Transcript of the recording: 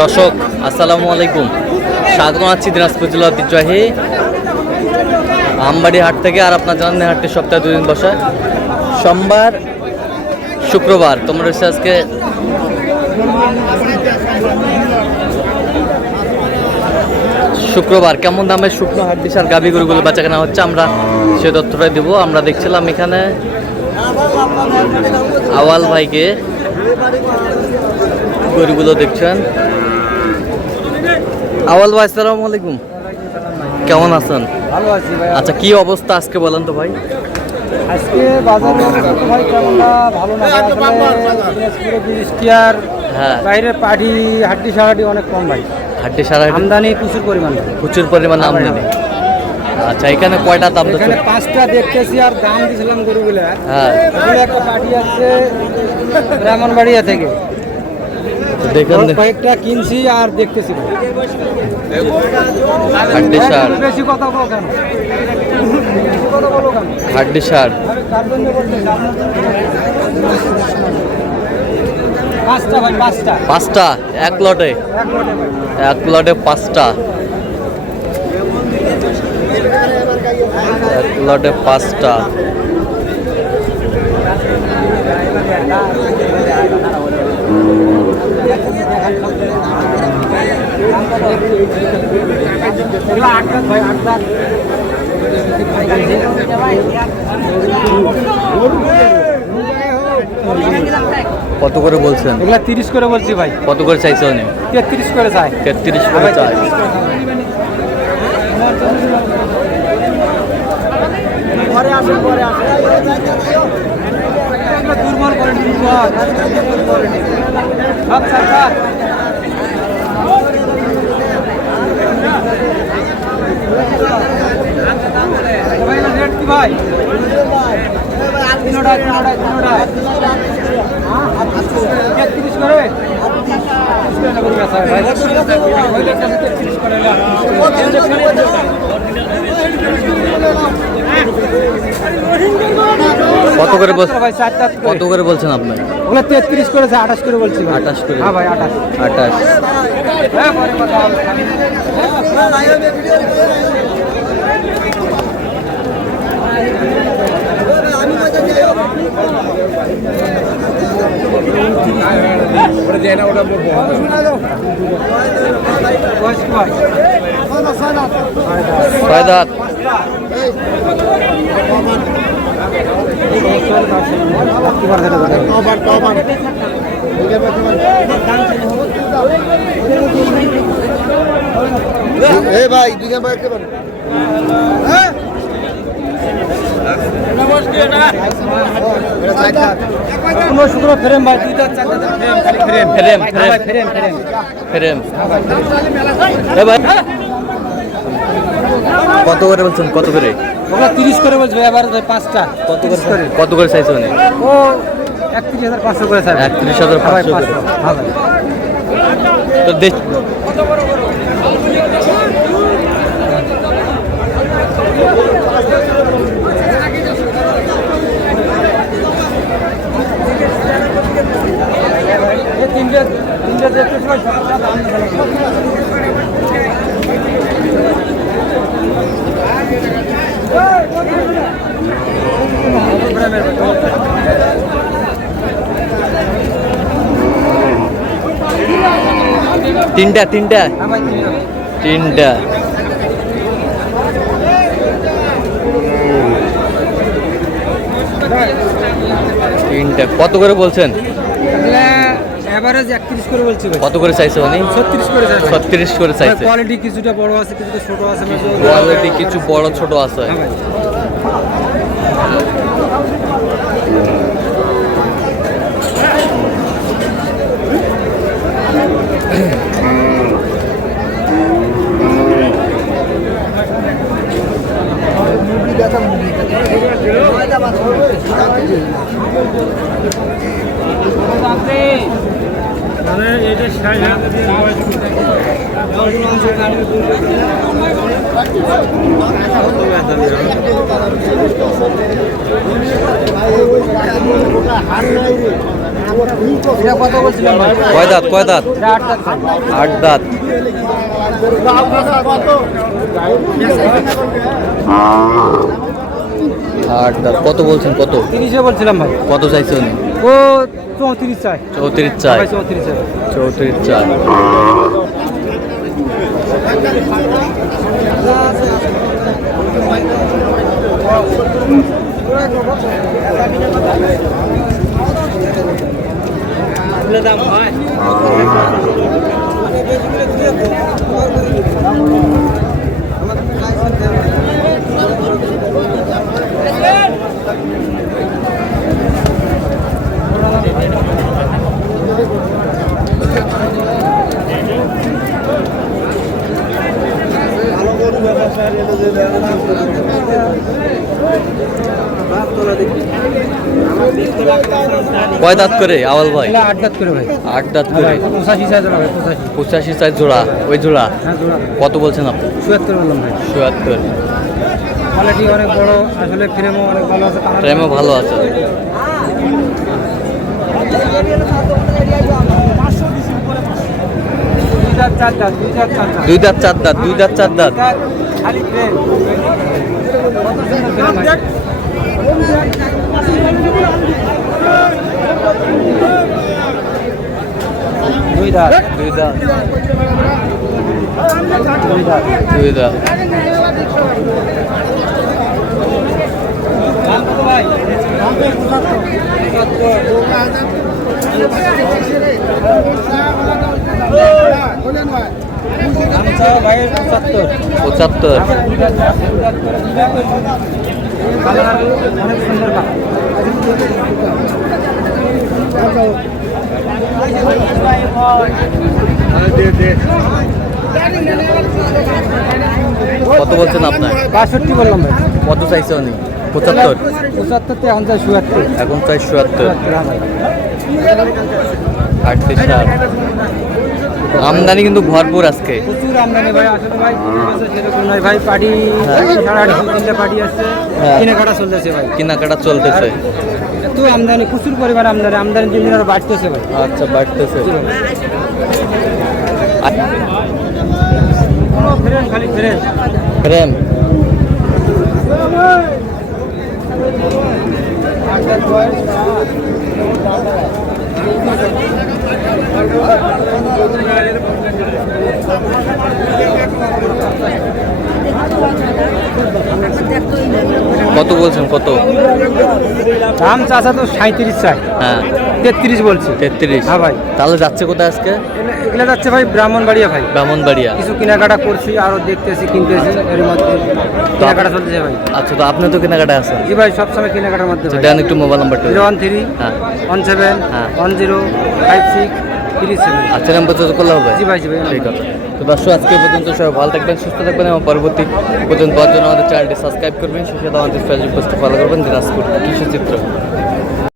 দর্শক আসসালামু আলাইকুম, স্বাগত আছি দিনাজপুর জেলা ঐতিহ্যবাহী আমবাড়ি হাট থেকে। আর আপনার জানেন হাটটি সপ্তাহে 2 দিন বসে, সোমবার শুক্রবার। তোমরা হচ্ছে আজকে শুক্রবার। কেমন দামে শুকনো হাট দিশার গাভী গরুগুলো বেচা কেনা হচ্ছে আমরা সে তথ্যটাই দেবো। আমরা দেখছিলাম এখানে আওয়াল ভাইকে গরুগুলো দেখছেন। আওয়াল ভাই আসসালামু আলাইকুম, কেমন আছেন? ভালো আছি ভাই। আচ্ছা, কি অবস্থা আজকে বলেন তো ভাই? আজকে বাজারে ভাই কেমন না, ভালো না ভাই। আসলে দিনাজপুরে বৃষ্টি আর হ্যাঁ, বাইরের পাটি হাড্ডি সারাটি অনেক কম ভাই। হাড্ডি সারা আমদানি প্রচুর পরিমাণ, প্রচুর পরিমাণ আমদানি। আচ্ছা, এখানে কয়টা দাম? এখানে 5টা দেখতেছি আর দাম দিয়েছিলাম গরুগুলো। হ্যাঁ, এখানে একটা পাটি আছে ব্রাহ্মণবাড়িয়া থেকে, দেখেন কয়েকটা কিনছি আর দেখতেছি। হাড্ডি সার, বেশি কথা বলো কেন? কথা বলো কেন? হাড্ডি সার। তার জন্য বলতেছি, পাঁচটা ভাই, পাঁচটা এক লটে, এক লটে 5টা, এক লটে 5টা। কত করে বলছেন? এগুলা 30 করে বলছি ভাই। কত করে চাইছে উনি? 33 করে চাই। 33 করে চাই। পরে আসেন, পরে আসেন। দুর্বল করেন, দুর্বল সব সরকার। রেট কি ভাই? তিনোটা 33 করে। কত করে ভাই? 4টা কত করে বলছেন আপনি? ওগুলো 33 করেছে, 28 করে বলছি। 28 করে? হ্যাঁ ভাই, 28। 28। হ্যাঁ পরে কথা হবে। ছয় দাঁত। ভাই শুক্র ফ্রেম ভাই, 2টা 4টা ফ্রেম। Frame frame frame. এ ভাই কত করে বলছেন? কত করে? ওগুলো 30 করে বলছে ভাই। এবার ভাই 5টা কত করে চাইছে উনি? ও 31,500 করে চাই। 31,500 করে। হ্যাঁ ভাই। তো দেখ, তিনটে দেখতেছি ভাই। তিনটা হ্যাঁ ভাই, তিনটা। কত করে বলছেন? এভারেজ 31 করে বলছি ভাই। কত করে চাইছে উনি? 36 করে চাই। 36 করে চাইছে। কোয়ালিটি কিছুটা বড় আছে, কিছুটা ছোট আছে। কোয়ালিটি কিছু বড় ছোট আছে। হ্যাঁ ভাই। এটা 60,000 এটা কত বলছিলাম ভাই? কয় দাঁত কয় দাঁত? এটা 8 দাঁত ভাই। 8 দাঁত। 8 দাঁত। কত বলছেন কত? 30 বলছিলাম ভাই। কত চাইছেন? ও 34 চাই। 34 চাই। ভাই 34 চাই। 34 চাই। দাম হয় কয় দাঁত করে আওয়াল ভাই? 8 দাঁত করে ভাই। 8 দাঁত করে। 85 সাইজ হবে 85। 85 সাইজ জোড়া। ওই জোড়া হ্যাঁ জোড়া। কত বলছেন আপনি? 74 বললাম ভাই। 74। কোয়ালিটি অনেক বড়, আসলে ফ্রেমও অনেক ভালো আছে। ফ্রেমও ভালো আছে। দুই দাঁত চার দাঁত। দুই দাঁত চার দাঁত। খালি ফ্রেম। দুই দাঁত। দুই দাঁত। দুই দাঁত। দুই দাঁত। ভাই 75। 75। অনেক সুন্দর কালার। কত বলছেন আপনার? 65 বললাম ভাই। কত চাইছে উনি? 75। 75 তে এখন চাই 77। এখন চাই 77। 8 আমদানি কিন্তু ভরপুর আজকে। প্রচুর আমদানি ভাই। আসলে ভাই সেরকম নয় ভাই। পাটি 8.5 পাটি আসছে। হ্যাঁ। কেনাকাটা চলতেছে ভাই। কেনাকাটা চলতেছে। এত আমদানি, প্রচুর পরিমাণে আমদানি। আমদানি দিন দিন আরো বাড়তেছে ভাই। আচ্ছা, বাড়তেছে। কোনো ফ্রেম, খালি ফ্রেম। ফ্রেম। কত বলছেন কত? দাম চাচা তো 37 চাই। হ্যাঁ 33 বলছি। 33। হ্যাঁ ভাই। তাহলে যাচ্ছে কোথায় আজকে? এগুলো যাচ্ছে ভাই ব্রাহ্মণবাড়িয়া ভাই। ব্রাহ্মণবাড়িয়া। কিছু কেনাকাটা করছি, আরো দেখতেছি, কিনতেছি, এর মধ্যে কেনাকাটা চলতেছে ভাই। আচ্ছা, তো আপনি তো কেনাকাটা আছেন? জি ভাই, সবসময় কেনাকাটার মধ্যে ভাই। দেন একটু মোবাইল নাম্বারটা। 013 হ্যাঁ 17 হ্যাঁ 105637। আচ্ছা, নাম্বার যোগাযোগ করলে হবে? জি ভাই, জি ভাই। ঠিক আছে। তো দর্শক, আজকে পর্যন্ত সবাই ভালো থাকবেন, সুস্থ থাকবেন এবং পরবর্তী পর্যন্ত পাওয়ার জন্য আমাদের চ্যানেলটি সাবস্ক্রাইব করবেন। সেই সাথে আমাদের ফেসবুক পেজটি ফলো করবেন, দিনাজপুর কৃষি চিত্র।